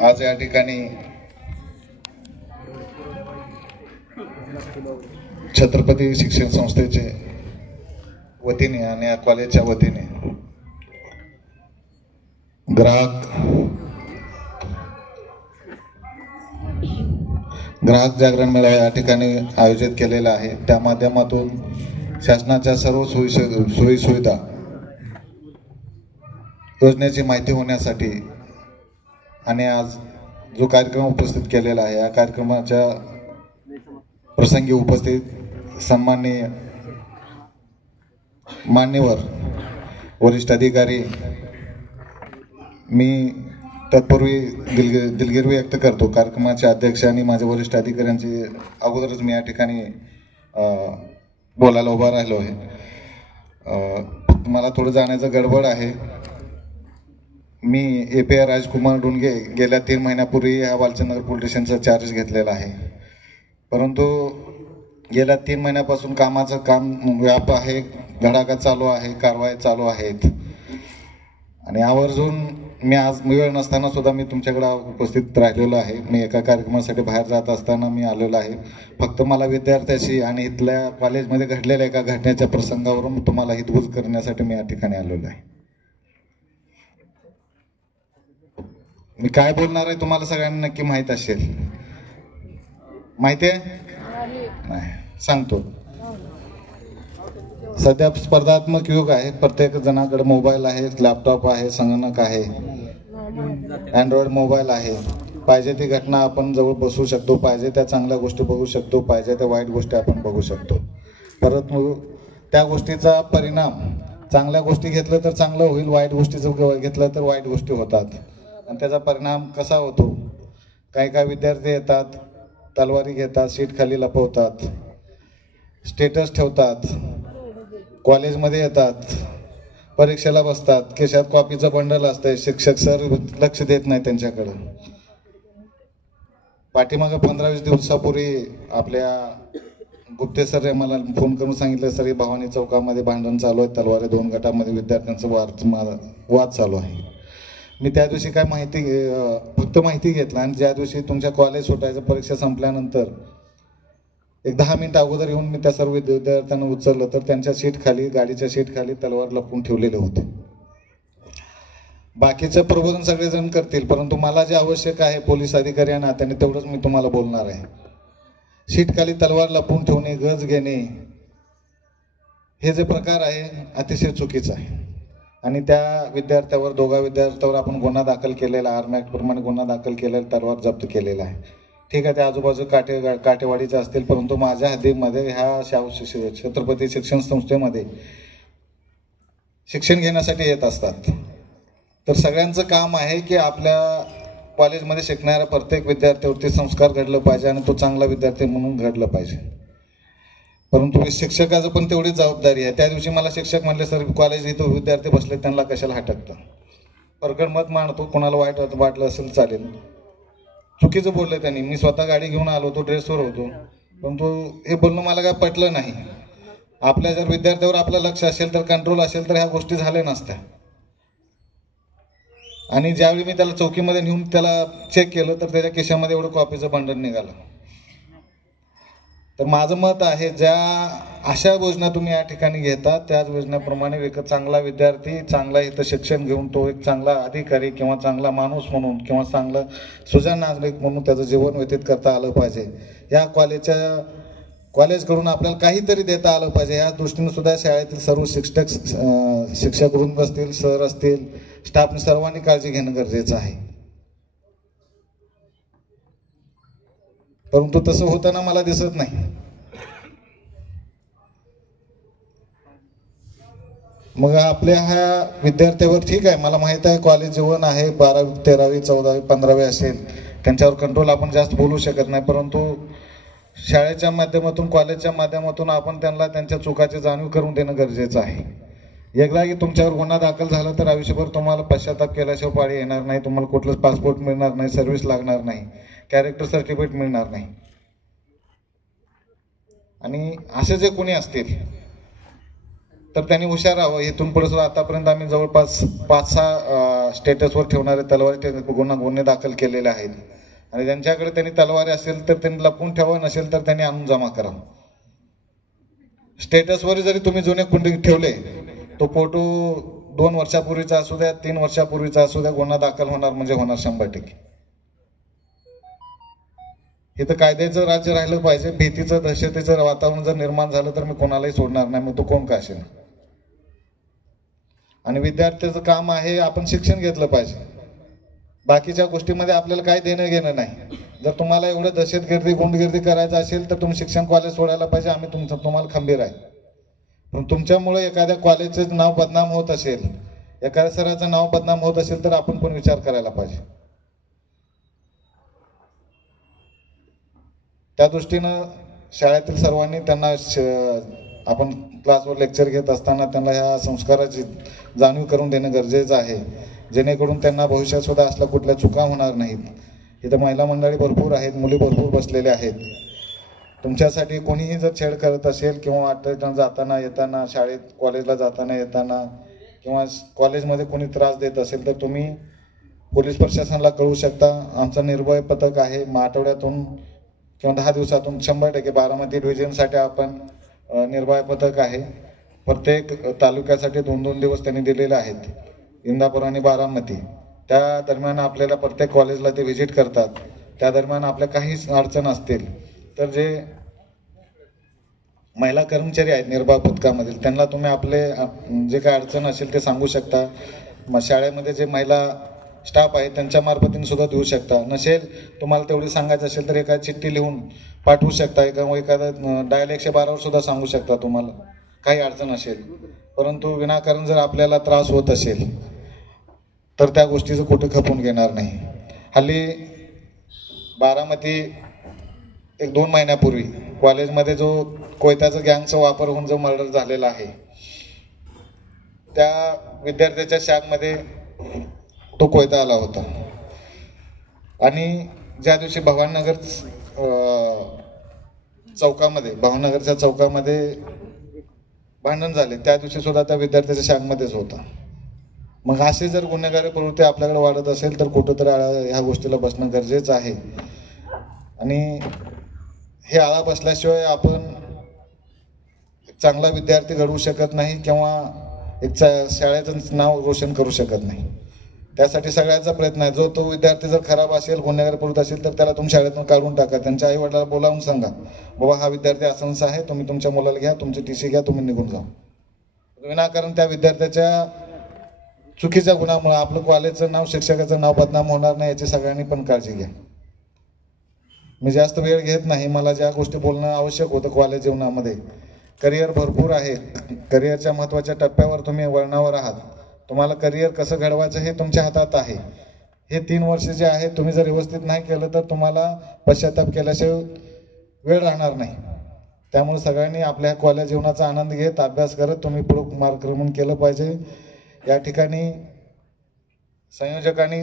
आज या ठिकाणी छत्रपती शिक्षण संस्थेचे वतीने आणि या कॉलेजच्या वतीने ग्राहक जागरण मेळावा या ठिकाणी आयोजित केलेला आहे। त्या माध्यमातून शासनाच्या सर्व सोयी सुविधा योजनेची माहिती होण्यासाठी आणि आज जो कार्यक्रम उपस्थित केलेला आहे या कार्यक्रमाच्या प्रसंगी उपस्थित सन्माननीय मान्यवर वरिष्ठ अधिकारी, मी तत्पूर्वी दिलगिरी व्यक्त करतो कार्यक्रमाचे अध्यक्ष आणि माझे वरिष्ठ अधिकाऱ्यांची अगोदरच मी या ठिकाणी बोलायला उभा राहिलो आहे। मला थोडं जाण्याचं गडबड आहे। मी API राजकुमार डुंगे गेल्या 3 महिन्यापूर्वी हा वालचंदनगर पोलीस स्टेशनचा चार्ज घेतलेला आहे, परंतु गेल्या 3 महिन्यापासून कामाचं काम व्याप आहे, धडाका चालू आहे, कारवाई चालू आहेत आणि आवर्जून मी आज वेळ नसताना सुद्धा मी तुमच्याकडे उपस्थित राहिलेलो आहे। मी एका कार्यक्रमासाठी बाहेर जात असताना मी आलेलो आहे। फक्त मला विद्यार्थ्याशी आणि इथल्या कॉलेजमध्ये घडलेल्या एका घटनेच्या प्रसंगावरून तुम्हाला हितगुज करण्यासाठी मी या ठिकाणी आलेलो आहे। मी काय बोलणार आहे तुम्हाला सगळ्यांना नक्की माहित असेल, माहिती आहे? नाही, सांगतो। सध्या स्पर्धात्मक युग आहे, प्रत्येक जणाकडे मोबाईल आहे, लॅपटॉप आहे, संगणक आहे, अँड्रॉइड मोबाईल आहे। पाहिजे ती घटना आपण जवळ बसू शकतो, पाहिजे त्या चांगल्या गोष्टी बघू शकतो, पाहिजे त्या वाईट गोष्टी आपण बघू शकतो। परंतु त्या गोष्टीचा परिणाम चांगल्या गोष्टी घेतलं तर चांगलं होईल, वाईट गोष्टीचं घेतलं तर वाईट गोष्टी होतात आणि त्याचा परिणाम कसा होतो? काही विद्यार्थी येतात, तलवारी घेतात, सीट खाली लपवतात, स्टेटस ठेवतात, कॉलेजमध्ये येतात, परीक्षेला बसतात, खिशात कॉपीचं बंडल असतंय, शिक्षक सर लक्ष देत नाही त्यांच्याकडे। पाठीमागे 15-20 दिवसापूर्वी आपल्या गुप्ते सर मला फोन करून सांगितलं, सर भवानी चौकामध्ये भांडण चालू आहे, तलवारी 2 गटामध्ये विद्यार्थ्यांचा वाद चालू आहे। मी त्या दिवशी काय फक्त माहिती घेतला आणि ज्या दिवशी तुमच्या कॉलेज सुटायचं, परीक्षा संपल्यानंतर एक 10 मिनिटं अगोदर येऊन मी त्या सर्व विद्यार्थ्यांना उचललं तर त्यांच्या सीट खाली, गाडीच्या सीट खाली तलवार लपवून ठेवलेले होते। बाकीचं प्रबोधन सगळेजण करतील, परंतु मला जे आवश्यक आहे पोलीस अधिकारी या नात्याने तेवढंच मी तुम्हाला बोलणार आहे। सीट खाली तलवार लपवून ठेवणे, गज घेणे हे जे प्रकार आहे अतिशय चुकीचं आहे आणि त्या विद्यार्थ्यावर, 2 विद्यार्थ्यावर आपण गुन्हा दाखल केलेला, आर्म ॲक्ट प्रमाणे गुन्हा दाखल केलेला, तलवार जप्त केलेला आहे। ठीक आहे, त्या आजूबाजू काटेवाडीचे असतील, परंतु माझ्या हद्दीमध्ये ह्या छत्रपती शिक्षण संस्थेमध्ये शिक्षण घेण्यासाठी येत असतात। तर सगळ्यांचं काम आहे की आपल्या कॉलेजमध्ये शिकणाऱ्या प्रत्येक विद्यार्थ्यावरती संस्कार घडलं पाहिजे आणि तो चांगला विद्यार्थी म्हणून घडलं पाहिजे। परंतु शिक्षकाचं पण तेवढीच जबाबदारी आहे। त्या दिवशी मला शिक्षक म्हणले, सर कॉलेज इथं विद्यार्थी बसले त्यांना कशाला हटकतं? प्रकट मत मांडतो, कोणाला वाईट वाटलं असेल चालेल, चुकीचं बोललं त्यांनी। मी स्वतः गाडी घेऊन आलो होतो, ड्रेसवर होतो, परंतु हे बोलणं मला काय पटलं नाही। आपल्या जर विद्यार्थ्यावर आपलं लक्ष असेल तर, कंट्रोल असेल तर ह्या गोष्टी झाल्या नसत्या। आणि ज्यावेळी मी त्याला चौकीमध्ये नेऊन त्याला चेक केलं तर त्याच्या खिशामध्ये एवढं कॉपीचं बंडल निघालं। तर माझं मत आहे, ज्या अशा योजना तुम्ही या ठिकाणी घेता त्याच योजनेप्रमाणे एक चांगला विद्यार्थी, चांगला इथं शिक्षण घेऊन तो एक चांगला अधिकारी किंवा चांगला माणूस म्हणून किंवा चांगला सुजाण नागरिक म्हणून त्याचं जीवन व्यतीत करता आलं पाहिजे। या कॉलेजकडून आपल्याला काहीतरी देता आलं पाहिजे। या दृष्टीने सुद्धा शाळेतील सर्व शिक्षक वृंद असतील, सर असतील, स्टाफने सर्वांनी काळजी घेणं गरजेचं आहे। परंतु तसं होताना मला दिसत नाही। मग आपल्या ह्या विद्यार्थ्यावर ठीक आहे, मला माहित आहे कॉलेज जीवन आहे, 12वी 13वी 14वी 15वी असेल, त्यांच्यावर कंट्रोल आपण जास्त बोलू शकत नाही, परंतु शाळेच्या माध्यमातून, कॉलेजच्या माध्यमातून आपण त्यांना त्यांच्या चुकाची जाणीव करून देणं गरजेचं आहे। एकदा की तुमच्यावर गुन्हा दाखल झाला तर आयुष्यभर तुम्हाला पश्चाताप केल्याशिवाय पाळी येणार नाही, तुम्हाला कुठलंच पासपोर्ट मिळणार नाही, सर्व्हिस लागणार नाही, कॅरेक्टर सर्टिफिकेट मिळणार नाही। आणि असे जे कोणी असतील तर त्यांनी हुशार राहावं। इथून पुढे आतापर्यंत आम्ही जवळपास 5-6 स्टेटसवर ठेवणारे तलवारी गुन्हे दाखल केलेले आहेत आणि ज्यांच्याकडे त्यांनी तलवारी असेल तर त्यांनी लपवून ठेवा, नसेल तर त्यांनी आणून जमा करा. स्टेटसवर जरी तुम्ही जुने कुंडे ठेवले तो फोटो 2 वर्षापूर्वीचा असू द्या, 3 वर्षापूर्वीचा असू द्या, गुन्हा दाखल होणार म्हणजे होणार 100%. इथं कायद्याचं राज्य राहिलं पाहिजे. भीतीचं दहशतीचं वातावरण जर निर्माण झालं तर मी कोणालाही सोडणार नाही, मग तो कोण का असेल. आणि विद्यार्थ्याचं काम आहे आपण शिक्षण घेतलं पाहिजे. बाकीच्या गोष्टीमध्ये आपल्याला काही देणं घेणं नाही. जर तुम्हाला एवढं दहशतगर्दी गुंडगिर्दी करायचं असेल तर तुम्ही शिक्षण कॉलेज सोडायला पाहिजे. आम्ही तुम्हाला खंबीर आहे. पण तुमच्यामुळे एखाद्या कॉलेजचं नाव बदनाम होत असेल, एखाद्या सराचं नाव बदनाम होत असेल तर आपण पण विचार करायला पाहिजे. त्या दृष्टीनं शाळेतील सर्वांनी त्यांना आपण क्लासवर लेक्चर घेत असताना त्यांना ह्या संस्काराची जाणीव करून देणं गरजेचं आहे, जेणेकरून त्यांना भविष्यात सुद्धा असल्या कुठल्या चुका होणार नाहीत. इथं महिला मंडळी भरपूर आहेत, मुली भरपूर बसलेल्या आहेत. तुमच्यासाठी कोणीही जर छेड करत असेल किंवा जाताना येताना, शाळेत कॉलेजला जाताना येताना किंवा कॉलेजमध्ये कोणी त्रास देत असेल तर तुम्ही पोलीस प्रशासनाला कळवू शकता. आमचा निर्भय पथक आहे. आठवड्यातून किंवा 10 दिवसातून 100% बारामती डिव्हिजनसाठी आपण निर्भय पथक आहे. प्रत्येक तालुक्यासाठी 2-2 दिवस त्यांनी दिलेले आहेत, इंदापूर आणि बारामती. त्या दरम्यान आपल्याला प्रत्येक कॉलेजला ते व्हिजिट करतात. त्या दरम्यान आपल्या काही अडचण असतील तर जे महिला कर्मचारी आहेत निर्भय पथकामधील त्यांना तुम्ही आपले जे काय अडचण असेल ते सांगू शकता. शाळेमध्ये जे महिला स्टाफ आहे त्यांच्या मार्फतीने सुद्धा देऊ शकता. नसेल तुम्हाला तेवढी सांगायचं असेल तर एखादी चिठ्ठी लिहून पाठवू शकता किंवा एखादा डायल 112 वर सुद्धा सांगू शकता तुम्हाला काही अडचण असेल. परंतु विनाकारण जर आपल्याला त्रास होत असेल तर त्या गोष्टीचं कुठे खपून घेणार नाही. हल्ली बारामती 1-2 महिन्यापूर्वी कॉलेजमध्ये जो कोयत्याचा गँगचा वापर होऊन जो मर्डर झालेला आहे त्या विद्यार्थ्याच्या शॅकमध्ये तो कोयता आला होता. आणि ज्या दिवशी भावनगरच्या चौकामध्ये भांडण झाले त्या दिवशी सुद्धा त्या विद्यार्थ्याच्या शॅकमध्येच होता. मग असे जर गुन्हेगारी प्रवृत्ती आपल्याकडे वाढत असेल तर कुठंतरी ह्या गोष्टीला बसणं गरजेचं आहे. आणि हे आळा बसल्याशिवाय आपण चांगला विद्यार्थी घडवू शकत नाही किंवा एक शाळेचं नाव रोशन करू शकत नाही. त्यासाठी सगळ्यांचा प्रयत्न आहे. जो तो विद्यार्थी जर खराब असेल, गुन्हेगार प्रवृत्त असेल तर त्याला तुम्ही शाळेतून काढून टाका. त्यांच्या आई वडिलांना बोलावून सांगा, बाबा हा विद्यार्थी असंच आहे, तुम्ही तुमच्या मुलाला घ्या, तुमची TC घ्या, तुम्ही निघून जा. विनाकारण त्या विद्यार्थ्याच्या चुकीच्या गुणामुळे आपलं कॉलेजचं नाव, शिक्षकाचं नाव बदनाम होणार नाही याची सगळ्यांनी पण काळजी घ्या. मी जास्त वेळ घेत नाही. मला ज्या गोष्टी बोलणं आवश्यक होतं कॉलेज जीवनामध्ये, करिअर भरपूर आहे. करिअरच्या महत्त्वाच्या टप्प्यावर तुम्ही वळणावर आहात. तुम्हाला करिअर कसं घडवायचं हे तुमच्या हातात आहे. हे 3 वर्ष जे आहे तुम्ही जर व्यवस्थित नाही केलं तर तुम्हाला पश्चाताप केल्याशिवाय वेळ राहणार नाही. त्यामुळे सगळ्यांनी आपल्या कॉलेज जीवनाचा आनंद घेत अभ्यास करत तुम्ही पुढे मार्गक्रमण केलं पाहिजे. या ठिकाणी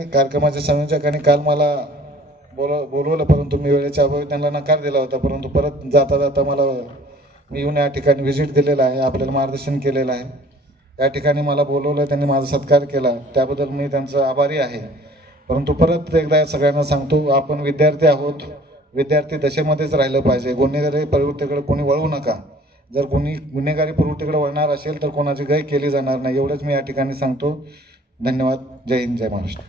कार्यक्रमाच्या संयोजकांनी काल मला बोलवलं, परंतु मी वेळेच्या अभावी त्यांना नकार दिला होता. परंतु परत जाता जाता मी येऊन या ठिकाणी व्हिजिट दिलेला आहे, आपल्याला मार्गदर्शन केलेलं आहे. या ठिकाणी मला बोलवलं, त्यांनी माझा सत्कार केला, त्याबद्दल मी त्यांचा आभारी आहे. परंतु परत एकदा सगळ्यांना सांगतो, आपण विद्यार्थी आहोत. विद्यार्थी दशेमध्येच राहिलं पाहिजे. गुन्हेगारी प्रवृत्तीकडे कोणी वळू नका. जर गुन्हेगारी प्रवृत्तीकडे वळणार असेल तर कोणाची गय केली जाणार नाही. एवढंच मी या ठिकाणी सांगतो. धन्यवाद. जय हिंद, जय महाराष्ट्र.